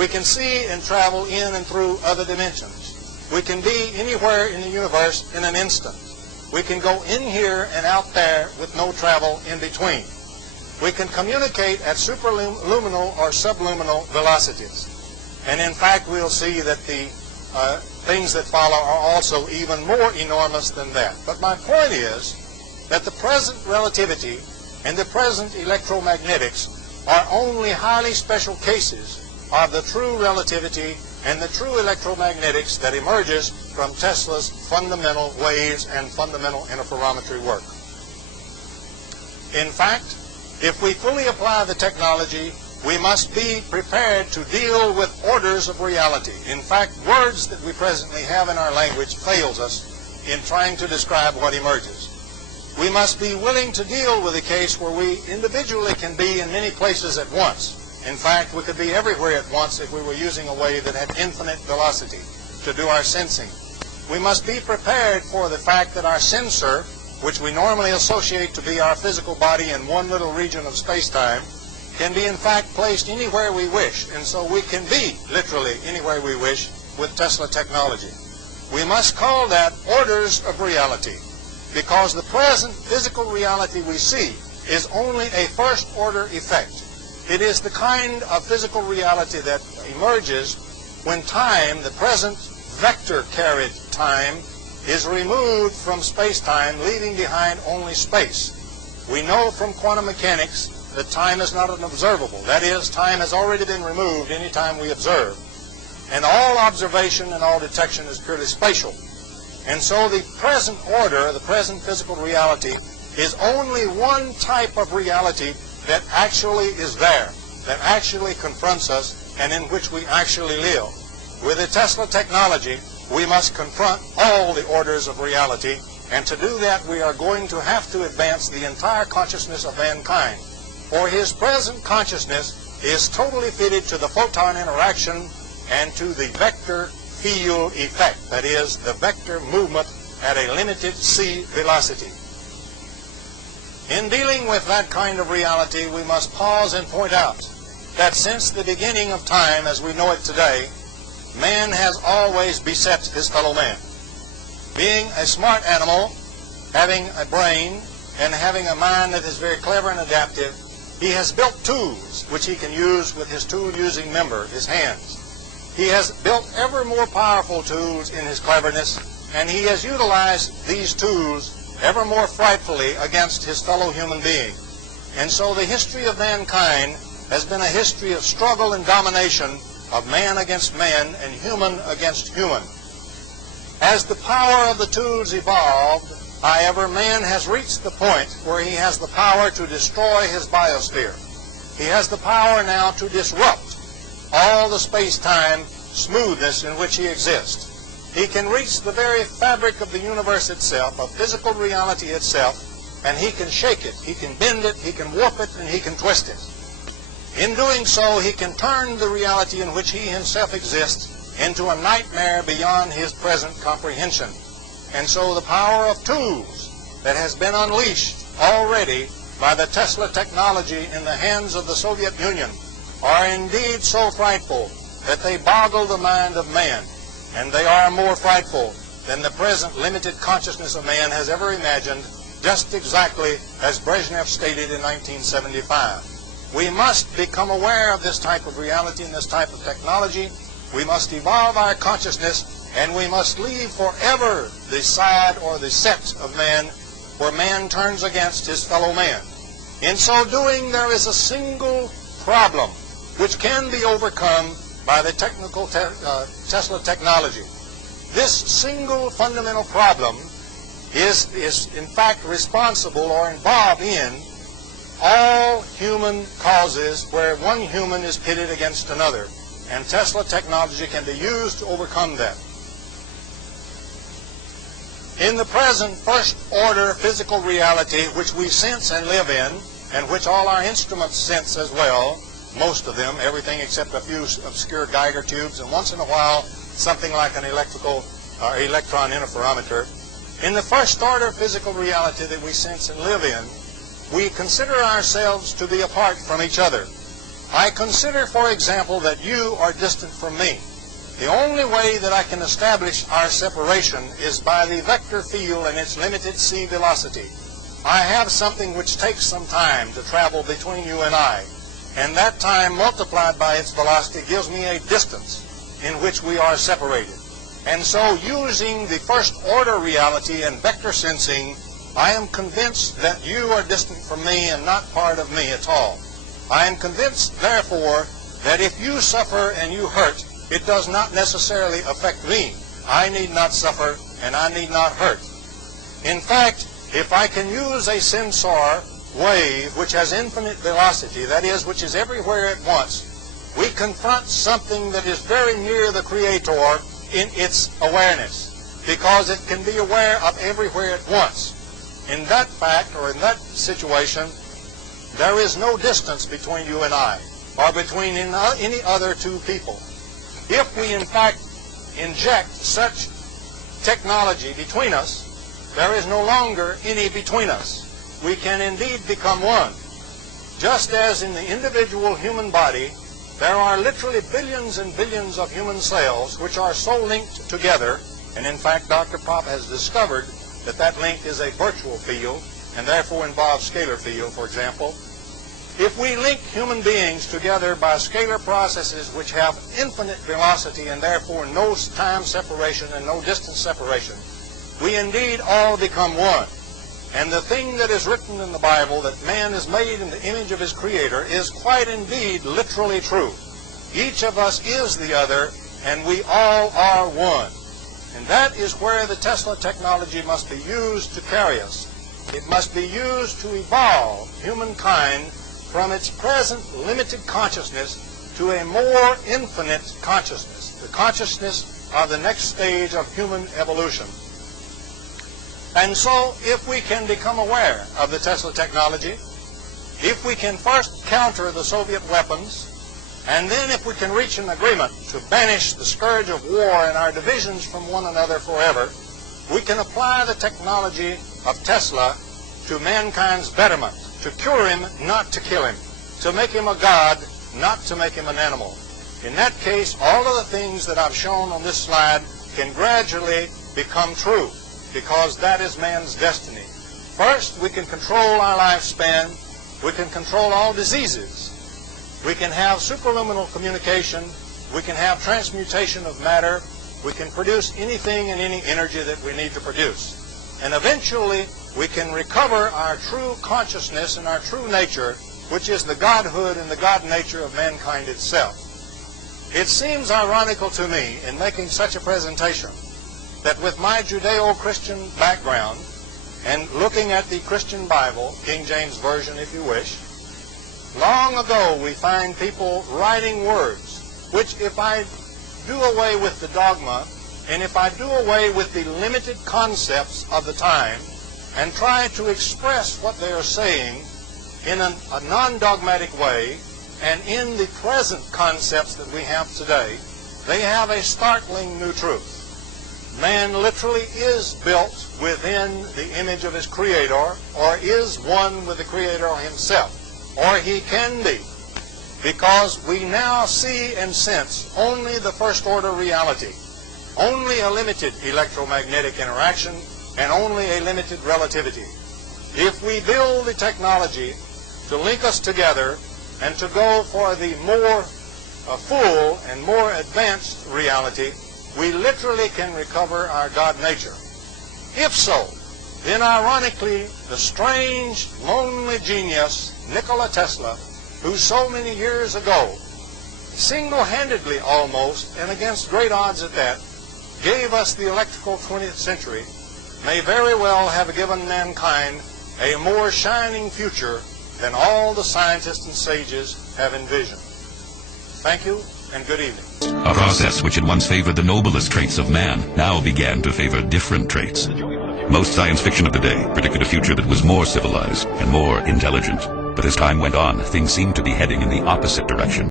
We can see and travel in and through other dimensions. We can be anywhere in the universe in an instant. We can go in here and out there with no travel in between. We can communicate at superluminal or subluminal velocities. And in fact, we'll see that the things that follow are also even more enormous than that. But my point is that the present relativity and the present electromagnetics are only highly special cases of the true relativity and the true electromagnetics that emerges from Tesla's fundamental waves and fundamental interferometry work. In fact, if we fully apply the technology, we must be prepared to deal with orders of reality. In fact, words that we presently have in our language fails us in trying to describe what emerges. We must be willing to deal with a case where we individually can be in many places at once. In fact, we could be everywhere at once if we were using a way that had infinite velocity to do our sensing. We must be prepared for the fact that our sensor, which we normally associate to be our physical body in one little region of space-time, can be in fact placed anywhere we wish, and so we can be literally anywhere we wish with Tesla technology. We must call that orders of reality, because the present physical reality we see is only a first-order effect. It is the kind of physical reality that emerges when time, the present vector-carried time, is removed from space-time, leaving behind only space. We know from quantum mechanics that time is not an observable. That is, time has already been removed any time we observe. And all observation and all detection is purely spatial. And so the present order, the present physical reality, is only one type of reality that actually is there, that actually confronts us, and in which we actually live. With the Tesla technology, we must confront all the orders of reality, and to do that we are going to have to advance the entire consciousness of mankind. For his present consciousness is totally fitted to the photon interaction and to the vector field effect, that is, the vector movement at a limited c velocity. In dealing with that kind of reality, we must pause and point out that since the beginning of time as we know it today, man has always beset his fellow man. Being a smart animal, having a brain, and having a mind that is very clever and adaptive, he has built tools which he can use with his tool-using member, his hands. He has built ever more powerful tools in his cleverness, and he has utilized these tools ever more frightfully against his fellow human being. And so the history of mankind has been a history of struggle and domination of man against man and human against human. As the power of the tools evolved, however, man has reached the point where he has the power to destroy his biosphere. He has the power now to disrupt all the space-time smoothness in which he exists. He can reach the very fabric of the universe itself, of physical reality itself, and he can shake it, he can bend it, he can warp it, and he can twist it. In doing so, he can turn the reality in which he himself exists into a nightmare beyond his present comprehension. And so the power of tools that has been unleashed already by the Tesla technology in the hands of the Soviet Union are indeed so frightful that they boggle the mind of man. And they are more frightful than the present limited consciousness of man has ever imagined, just exactly as Brezhnev stated in 1975. We must become aware of this type of reality and this type of technology. We must evolve our consciousness, and we must leave forever the side or the set of man where man turns against his fellow man. In so doing, there is a single problem which can be overcome by the technical Tesla technology. This single fundamental problem is in fact responsible or involved in all human causes where one human is pitted against another. And Tesla technology can be used to overcome that. In the present first-order physical reality which we sense and live in, and which all our instruments sense as well, most of them, everything except a few obscure Geiger tubes, and once in a while something like an electrical or electron interferometer. In the first-order physical reality that we sense and live in, we consider ourselves to be apart from each other. I consider, for example, that you are distant from me. The only way that I can establish our separation is by the vector field and its limited c velocity. I have something which takes some time to travel between you and I, and that time multiplied by its velocity gives me a distance in which we are separated. And so, using the first order reality and vector sensing, I am convinced that you are distant from me and not part of me at all. I am convinced, therefore, that if you suffer and you hurt, it does not necessarily affect me. I need not suffer and I need not hurt. In fact, if I can use a sensor wave which has infinite velocity, that is, which is everywhere at once, we confront something that is very near the Creator in its awareness, because it can be aware of everywhere at once. In that fact, or in that situation, there is no distance between you and I, or between any other two people. If we, in fact, inject such technology between us, there is no longer any between us. We can indeed become one. Just as in the individual human body, there are literally billions and billions of human cells which are so linked together, and in fact Dr. Pop has discovered that that link is a virtual field and therefore involves scalar field, for example. If we link human beings together by scalar processes which have infinite velocity and therefore no time separation and no distance separation, we indeed all become one. And the thing that is written in the Bible, that man is made in the image of his Creator, is quite indeed literally true. Each of us is the other, and we all are one. And that is where the Tesla technology must be used to carry us. It must be used to evolve humankind from its present limited consciousness to a more infinite consciousness, the consciousness of the next stage of human evolution. And so, if we can become aware of the Tesla technology, if we can first counter the Soviet weapons, and then if we can reach an agreement to banish the scourge of war and our divisions from one another forever, we can apply the technology of Tesla to mankind's betterment, to cure him, not to kill him, to make him a god, not to make him an animal. In that case, all of the things that I've shown on this slide can gradually become true, because that is man's destiny. First, we can control our lifespan. We can control all diseases. We can have superluminal communication. We can have transmutation of matter. We can produce anything and any energy that we need to produce. And eventually, we can recover our true consciousness and our true nature, which is the godhood and the God nature of mankind itself. It seems ironical to me, in making such a presentation, that with my Judeo-Christian background, and looking at the Christian Bible, King James Version if you wish, long ago we find people writing words, which if I do away with the dogma, and if I do away with the limited concepts of the time, and try to express what they are saying in a non-dogmatic way, and in the present concepts that we have today, they have a startling new truth. Man literally is built within the image of his Creator, or is one with the Creator himself, or he can be, because we now see and sense only the first order reality, only a limited electromagnetic interaction, and only a limited relativity. If we build the technology to link us together and to go for the more full and more advanced reality, we literally can recover our God nature. If so, then ironically, the strange, lonely genius, Nikola Tesla, who so many years ago, single-handedly almost, and against great odds at that, gave us the electrical 20th century, may very well have given mankind a more shining future than all the scientists and sages have envisioned. Thank you, and good evening. A process which had once favored the noblest traits of man now began to favor different traits. Most science fiction of the day predicted a future that was more civilized and more intelligent. But as time went on, things seemed to be heading in the opposite direction.